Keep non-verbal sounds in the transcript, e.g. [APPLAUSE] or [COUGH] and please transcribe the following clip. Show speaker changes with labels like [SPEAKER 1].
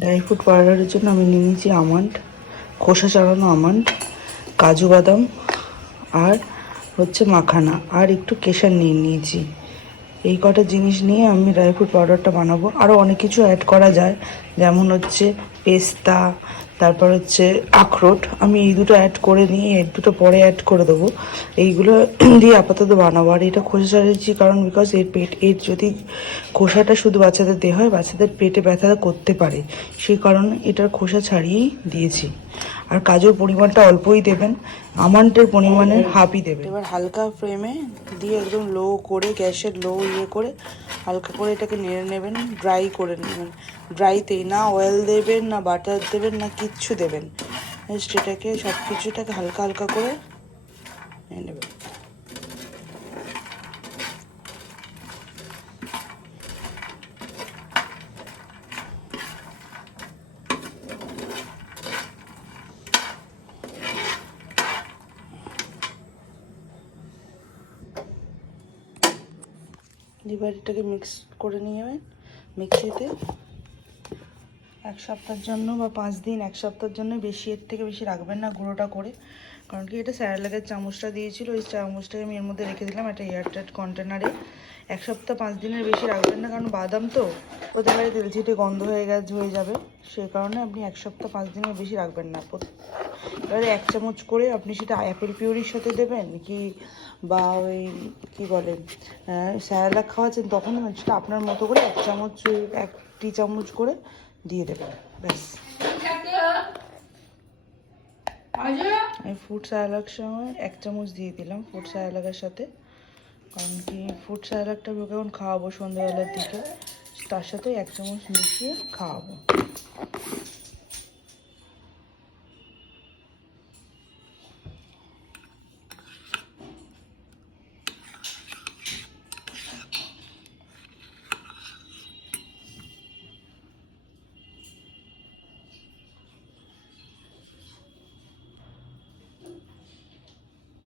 [SPEAKER 1] Dry fruit পাউডারের জন্য আমি নিয়ে নিয়েছি আমন্ড, খোসা চালানো আমন্ড, কাজু বাদাম আর হচ্ছে মাখানা। আর একটু কেশার নিয়ে নিয়েছি। এই কটা জিনিস নিয়ে আমি ড্রাই ফ্রুট পাউডারটা বানাবো। আরও অনেক কিছু অ্যাড করা যায়। যেমন হচ্ছে পেস্তা তারপর হচ্ছে আখরোট। আমি এই দুটো অ্যাড করে নিয়ে এর দুটো পরে অ্যাড করে দেবো। এইগুলো [CLEARS THROAT] দিয়ে আপাতত বানাবো। আর এটা খোসা ছাড়িয়েছি কারণ বিকজ এর পেট এর যদি খোসাটা শুধু বাচ্চাদের দেওয়া হয় বাচ্চাদের পেটে ব্যথা করতে পারে। সেই কারণে এটার খোসা ছাড়িয়েই দিয়েছি। আর কাজুর পরিমাণটা অল্পই দেবেন। আমান্টের পরিমাণের হাফই দেবেন। এবার হালকা ফ্লেমে দিয়ে একদম লো করে গ্যাসের লো ইয়ে করে হালকা করে এটাকে নেড়ে নেবেন ড্রাই করে নেবেন। ড্রাইতেই না অয়েল দেবেন, না বাটার দেবেন, না কিচ্ছু দেবেন। জাস্ট এটাকে সব কিছুটাকে হালকা হালকা করে নেবেন। এবার মিক্স করে নিয়ে মিক্সিতে এক সপ্তাহের জন্য বা পাঁচ দিন, এক সপ্তাহের জন্য বেশি, এর থেকে বেশি রাখবেন না গুঁড়োটা করে। কারণ কি এটা স্যারালাগের চামচটা দিয়েছিল, ওই চামচটাকে আমি এর মধ্যে রেখে দিলাম একটা এয়ারটাইট কন্টেনারে। এক সপ্তাহ পাঁচ দিনের বেশি রাখবেন না, কারণ বাদাম তো ওদের বাইরে তেল ছিটে গন্ধ হয়ে গেছে, হয়ে যাবে। সেই কারণে আপনি এক সপ্তাহ পাঁচ দিনের বেশি রাখবেন না। এবারে এক চামচ করে আপনি সেটা অ্যাপেল পিউরির সাথে দেবেন কি বা ওই কি বলেন স্যালাড খাওয়াচ্ছেন তখন সেটা আপনার মতো করে এক চামচ, এক টি চামচ করে দিয়ে দেবেন। ব্যাস। আমি ফুড সালাড সময় এক চামচ দিয়ে দিলাম ফুড লাগার সাথে। কারণ কি ফুড স্যালাডটা ওকে এখন খাওয়াবো সন্ধ্যাবেলার দিকে, তার সাথে এক চামচ মিশিয়ে খাওয়াবো।